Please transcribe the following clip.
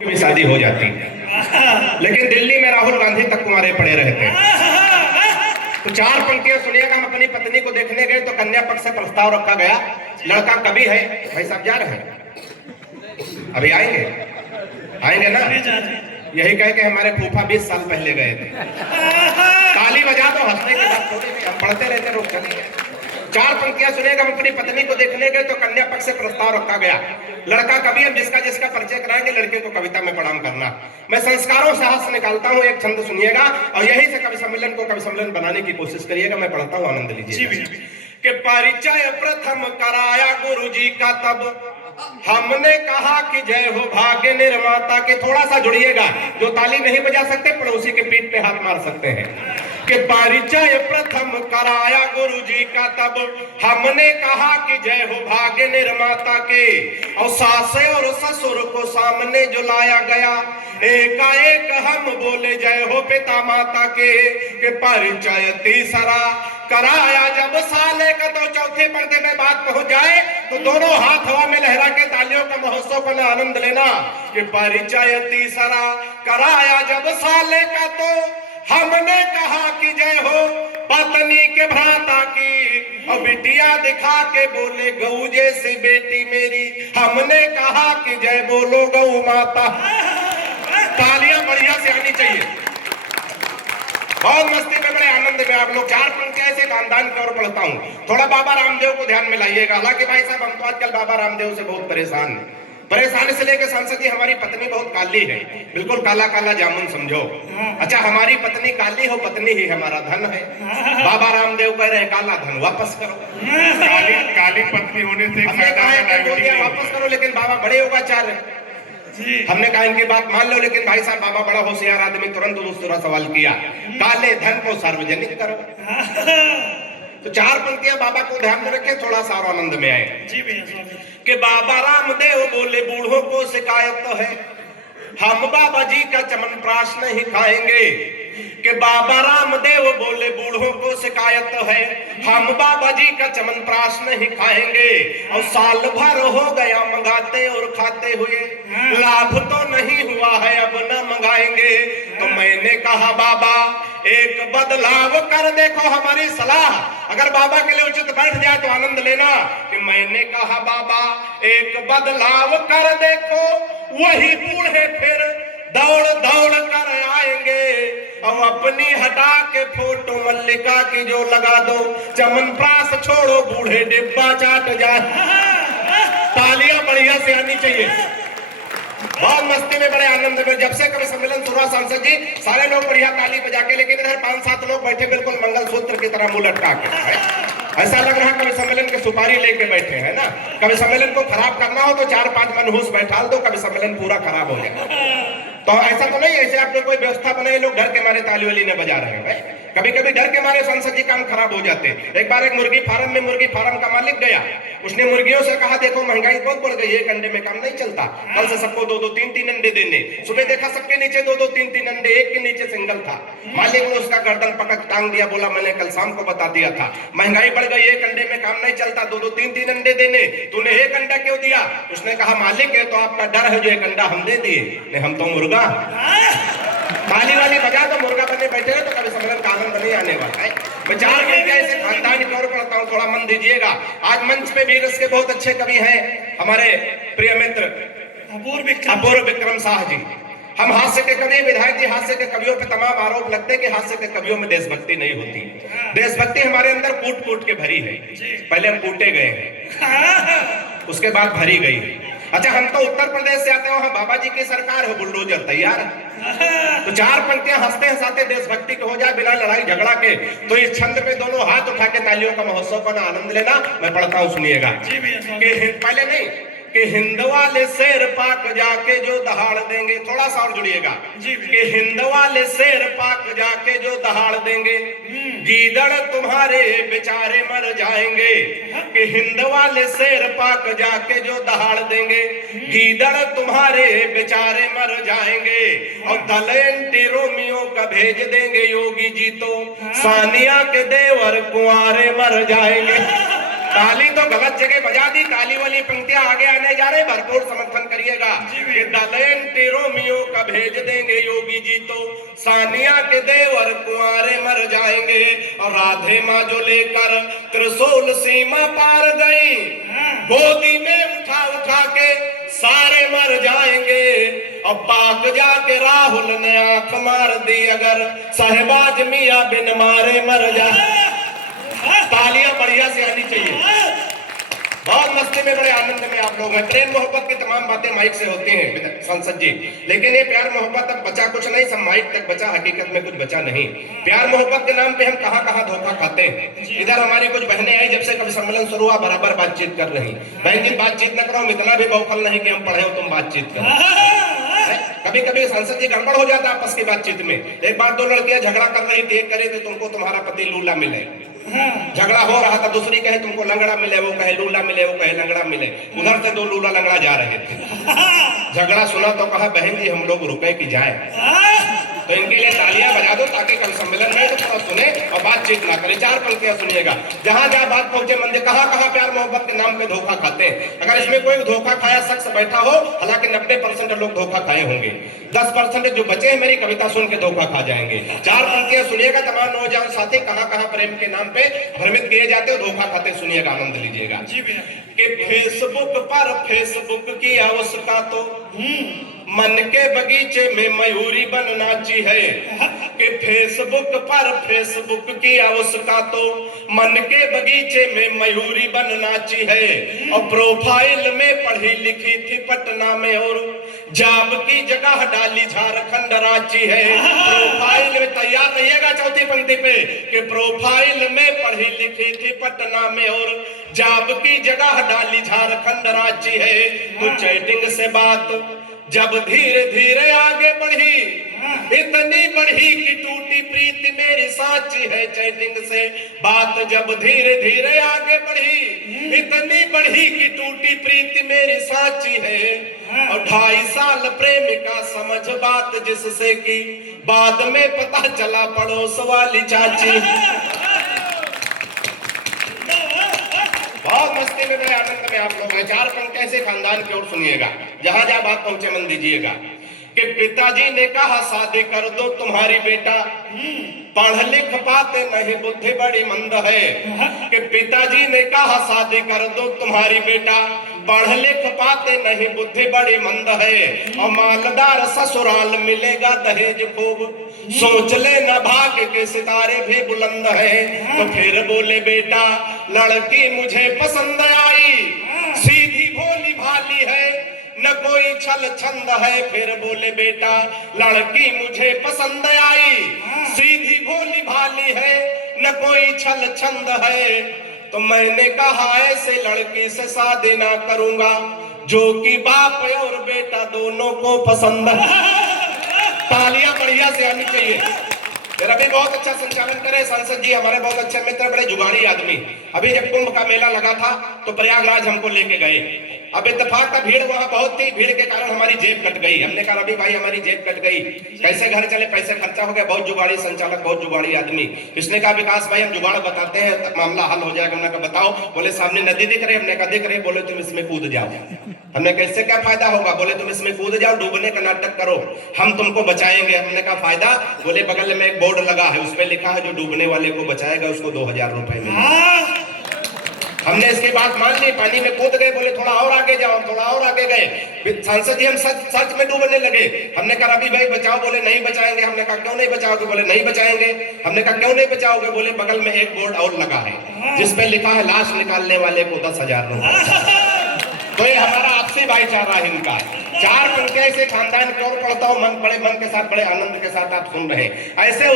भी शादी हो जाती है, लेकिन दिल्ली में राहुल गांधी तक कुंवारे पड़े रहते हैं। तो चार पंक्तियां सुनिएगा। हम अपनी पत्नी को देखने गए तो कन्या पक्ष से प्रस्ताव रखा गया। लड़का कभी है, भाई साहब जा रहे हैं, अभी आएंगे, आएंगे ना। यही कह के हमारे फूफा 20 साल पहले गए थे। ताली बजा दो, हंसने की बात थोड़ी नहीं, हम पढ़ते रहते लोग। चलिए चार पंक्तियां सुनेगा। हम अपनी पत्नी को देखने गए तो कन्या पक्ष से प्रस्ताव रखा गया। लड़का कभी, हम जिसका जिसका परिचय कराएंगे, लड़के को कविता में प्रणाम करना। मैं संस्कारों से हास्य निकालता हूँ, एक छंद सुनिएगा और यही से कवि सम्मेलन को कवि सम्मेलन बनाने की कोशिश करिएगा। मैं पढ़ता हूँ, आनंद लीजिए। कि परिचय प्रथम कराया गुरु जी का, तब हमने कहा कि जय हो भाग्य निर्माता के। थोड़ा सा जुड़िएगा, जो ताली नहीं बजा सकते पड़ोसी के पीठ पे हाथ मार सकते हैं। कि परिचय प्रथम कराया गुरु जी का, तब हमने कहा कि जय हो भाग्य निर्माता के। और सास और ससुर को सामने जो लाया गया, एकाएक हम बोले जय हो पिता माता के। कि परिचय तीसरा कराया जब साले का, तो चौथे पर्दे में बात पहुंच जाए तो दोनों हाथ हवा में लहरा के तालियों का महोत्सव का आनंद लेना। कि परिचय तीसरा कराया जब साले का, तो हमने कहा कि जय हो पत्नी के भ्राता की। और बिटिया दिखा के बोले गऊ जैसी बेटी मेरी, हमने कहा कि जय बोलो गऊ माता। तालियां बढ़िया से आनी चाहिए। बहुत मस्ती में, बड़े आनंद में आप लोग। चार पंक्तियां ऐसे खानदान की ओर पढ़ता हूँ। थोड़ा बाबा रामदेव को ध्यान में लाइएगा। हालांकि भाई साहब, हम तो आजकल बाबा रामदेव से बहुत परेशान हैं। परेशानी से लेकर सांसद जी, हमारी पत्नी बहुत काली है, बिल्कुल काला काला जामुन समझो। अच्छा, हमारी पत्नी काली हो, पत्नी ही हमारा धन है। बाबा रामदेव कह रहे हैं काला धन वापस करो। काली पत्नी होने से वापस करो, लेकिन बाबा बड़े योगाचार्य। हमने कहा इनकी बात मान लो, लेकिन भाई साहब बाबा बड़ा होशियार आदमी, तुरंत दूसरा सवाल किया, काले धन को सार्वजनिक करो। तो चार पंक्तियां बाबा को ध्यान में रखें, थोड़ा सा और आनंद में आए। जी भैया। कि बाबा रामदेव बोले बूढ़ों को शिकायत तो है, हम बाबा जी का चमनप्राश नहीं खाएंगे। कि बाबा रामदेव बोले बूढ़ों को शिकायत तो है, हम बाबा जी का चमनप्राश नहीं खाएंगे। और साल भर हो गया मंगाते और खाते हुए, लाभ तो नहीं हुआ है, अब न मंगाएंगे। तो मैंने कहा बाबा एक बदलाव कर देखो, हमारी सलाह अगर बाबा के लिए उचित बैठ जाए तो आनंद लेना। कि मैंने कहा बाबा एक बदलाव कर देखो, वही बूढ़े फिर दौड़ दौड़ कर आएंगे। और अपनी हटा के फोटो मल्लिका की जो लगा दो, चमनप्राश छोड़ो बूढ़े डिब्बा चाट जाए। तालियां बढ़िया से आनी चाहिए। बहुत मस्ती में, बड़े आनंद में। जब से कवि सम्मेलन शुरू हुआ सांसद जी, सारे लोग बढ़िया ताली बजा के, लेकिन इधर 5-7 लोग बैठे बिल्कुल मंगलसूत्र की तरह मुंह लटका के। ऐसा लग रहा है कवि सम्मेलन के सुपारी लेके बैठे हैं ना। कवि सम्मेलन को खराब करना हो तो 4-5 मनहूस बैठा दो, कवि सम्मेलन पूरा खराब हो जाए। तो ऐसा तो नहीं ऐसे आपने कोई व्यवस्था बनाई, लोग डर के मारे ताली वाली ने बजा रहे हैं। कभी कभी डर के मारे सांसद जी काम खराब हो जाते। एक बार एक मुर्गी फार्म में मुर्गी फार्म का मालिक गया, उसने मुर्गियों से कहा देखो महंगाई बहुत बढ़ गई है, एक अंडे में काम नहीं चलता, कल से सबको 2-2, 3-3 अंडे देने। सुबह देखा सबके नीचे 2-2, 3-3 अंडे, एक के नीचे सिंगल था। मालिक ने उसका गर्दन पकड़ टांग दिया, बोला मैंने कल शाम को बता दिया था, महंगाई बढ़ गई, एक अंडे में काम नहीं चलता, 2-2, 3-3 अंडे देने, तूने एक अंडा क्यों दिया? उसने कहा मालिक है तो आपका डर है, जो एक अंडा हम दे दिए, नहीं हम तो मुर्गा। ताली वाली बजा तो मुर्गा बने बैठे हो, तो कभी सम्मेलन का आनंद नहीं आने वाला है। मैं चार पंक्तियां ऐसे खानदान की ओर पढ़ता हूँ, थोड़ा मन दीजिएगा। आज मंच पे भी रस के बहुत अच्छे कवि हैं, हमारे प्रिय मित्र अपूर्व विक्रम शाह जी। हम हास्य के कवि, विधायक जी हास्य के कवियों पे तमाम आरोप लगते हैं कि हास्य के कवियों में देशभक्ति नहीं होती। देशभक्ति हमारे अंदर कूट कूट के भरी है। पहले हम कूटे गए हैं, उसके बाद भरी गई है। अच्छा, हम तो उत्तर प्रदेश से आते हैं, वहां बाबा जी की सरकार है, बुलडोजर तैयार है। तो चार पंक्तियां हंसते हंसाते देशभक्ति के हो जाए, बिना लड़ाई झगड़ा के। तो इस छंद पे दोनों हाथ उठा के तालियों का महोत्सव का आनंद लेना। मैं पढ़ता हूं, सुनिएगा। पहले नहीं कि हिंद वाले शेर पाक जाके जो दहाड़ देंगे, थोड़ा सा और जुड़िएगा। कि हिंद वाले शेर पाक जाके जो दहाड़ देंगे, गीदड़ तुम्हारे बेचारे मर जाएंगे। कि हिंद वाले शेर पाक जाके जो दहाड़ देंगे, गीदड़ तुम्हारे बेचारे मर जाएंगे। और दल एंटी रोमियो का भेज देंगे योगी जी, तो सानिया के देवर कुंवारे मर जाएंगे। ताली तो गलत जगह बजा दी, ताली वाली पंक्तियां आगे आने जा रहे, भरपूर समर्थन करिएगा। ये दलेन टेरोमियो का भेज देंगे योगी जी तो सानिया के देवर कुंवारे मर जाएंगे, और राधे माँ जो लेकर त्रिशूल सीमा पार गई, गोदी में उठा उठा के सारे मर जाएंगे। और पाक जाके राहुल ने आंख मार दी, अगर साहिबाज मियां बिन मारे मर जाए। तालियां बढ़िया से आनी चाहिए। बहुत मस्ती में, बड़े आनंद में आप लोग हैं। प्रेम मोहब्बत की तमाम बातें माइक से होती हैं संसद जी, लेकिन ये प्यार मोहब्बत अब बचा कुछ नहीं, सब माइक तक बचा, हकीकत में कुछ बचा नहीं। प्यार मोहब्बत के नाम पे हम कहां कहां धोखा खाते हैं। इधर हमारी कुछ बहनें आई, जब से कभी सम्मेलन शुरू हुआ बराबर बातचीत कर रही। बहन जी बातचीत न करो, हम इतना भी बौखल नहीं कि हम पढ़े हो तुम बातचीत करो। कभी कभी सांसद जी गड़बड़ हो जाता आपस की बातचीत में। एक बार दो लड़कियां झगड़ा कर रही थी, एक करे थे तुमको तुम्हारा पति लूला मिले, झगड़ा हो रहा था, दूसरी कहे तुमको लंगड़ा मिले, वो कहे लूला मिले, वो कहे लंगड़ा मिले। उधर से दो लूला लंगड़ा जा रहे थे। झगड़ा सुना तो कहा बहन जी हम लोग रुके कि जाए, तो इनके लिए तालियां बजा दो ताकि कल सम्मेलन में तो थोड़ा सुने और बातचीत ना करें। चार पंक्तियां सुनिएगा, जहां जहां बात पहुंचे मंदिर, कहां कहां प्यार मोहब्बत के नाम पे धोखा खाते हैं। अगर इसमें कोई धोखा खाया शख्स बैठा हो, हालांकि 90% लोग धोखा खाए होंगे, 10% जो बचे हैं मेरी कविता सुन के धोखा खा जाएंगे। चार पंक्तियां सुनिएगा, तमाम नौजवान साथी कहां कहां प्रेम के नाम पे भ्रमित किए जाते हो, धोखा खाते, सुनिएगा, आनंद लीजिएगा। जी भैया। कि फेसबुक पर फेसबुक किया उसका तो मन के बगीचे में मयूरी बन नाची है। कि फेसबुक पर फेसबुक किया उसका तो मन के बगीचे में मयूरी बन नाची है। और प्रोफाइल में पढ़ी लिखी थी पटना में, और जॉब की जगह डाली झारखंड रांची है। प्रोफाइल में, तैयार रहिएगा चौथी पंक्ति पे, कि प्रोफाइल में पढ़ी लिखी थी पटना में, और जॉब की जगह डाली झारखंड रांची है। तो चैटिंग से बात जब धीरे धीरे आगे बढ़ी, इतनी बढ़ी कि टूटी प्रीति मेरी साची है। चैटिंग से बात जब धीरे धीरे आगे बढ़ी, इतनी बढ़ी कि टूटी प्रीति मेरी साची है। और 2.5 साल प्रेमिका समझ बात जिससे कि बाद में पता चला पड़ोस वाली चाची। बहुत मस्ती में, बड़े आनंद में आप लोग हैं। चार पंक्तियां से खानदान की ओर सुनिएगा, जहां जहां बात पहुंचे मन दीजिएगा। कि पिताजी ने कहा शादी कर दो तुम्हारी बेटा, पढ़ लिख पाते नहीं बुद्धि बड़ी मंद है। कि पिताजी ने कहा शादी कर दो तुम्हारी बेटा, पढ़ लिख पाते नहीं बुद्धि बड़ी मंद है। और मालदार ससुराल मिलेगा दहेज खूब, सोच ले न भाग्य के सितारे भी बुलंद है। तो फिर बोले बेटा लड़की मुझे पसंद आई, सीधी भोली भाली है न कोई छल छंद है। फिर बोले बेटा लड़की मुझे पसंद आई, सीधी भोली भाली है न कोई छल छंद है। तो मैंने कहा ऐसे लड़की से शादी ना करूंगा, जो कि बाप और बेटा दोनों को पसंद है। तालियां बढ़िया से आनी चाहिए। रवि बहुत अच्छा संचालन करे, सांसद जी हमारे बहुत अच्छे मित्र, बड़े जुगाड़ी आदमी। अभी जब कुंभ का मेला लगा था तो प्रयागराज हमको लेके गए। अब इत्तेफाक था भीड़ वहां बहुत थी, भीड़ के कारण हमारी जेब कट गई। हमने कहा रवि भाई हमारी जेब कट गई, कैसे घर चले, पैसे खर्चा हो गया। बहुत जुगाड़ी संचालक, बहुत जुगाड़ी आदमी। इसने कहा विकास भाई हम जुगाड़ बताते हैं, मामला हल हो जाएगा। हमने कहा बताओ। बोले सामने नदी दिख रही। हमने कहा दिख रही। बोले तुम इसमें कूद जाओ। हमने कैसे क्या फायदा होगा? बोले तुम इसमें कूद जाओ, डूबने का नाटक करो, हम तुमको बचाएंगे। हमने कहा फायदा? बोले बगल में एक बोर्ड लगा है, उस पर लिखा है जो डूबने वाले को बचाएगा उसको 2000 रुपए मिलेंगे। हमने इसकी बात मान ली, पानी में कूद गए। बोले थोड़ा और आगे जाओ, थोड़ा और आगे गए। सांसद जी हम सच में डूबने लगे। हमने कहा रवि भाई बचाओ। बोले नहीं बचाएंगे। हमने कहा क्यों नहीं बचाओगे? बोले नहीं बचाएंगे। हमने कहा क्यों नहीं बचाओगे? बोले बगल में एक बोर्ड और लगा है जिसपे लिखा है लाश निकालने वाले को 10,000 रुपए। तो ये हमारा आपसी भाईचारा है इनका। चार पंक्तियां से खानदान की ओर पढ़ता हूं, मन बड़े मन के साथ, बड़े आनंद के साथ आप सुन रहे हैं। ऐसे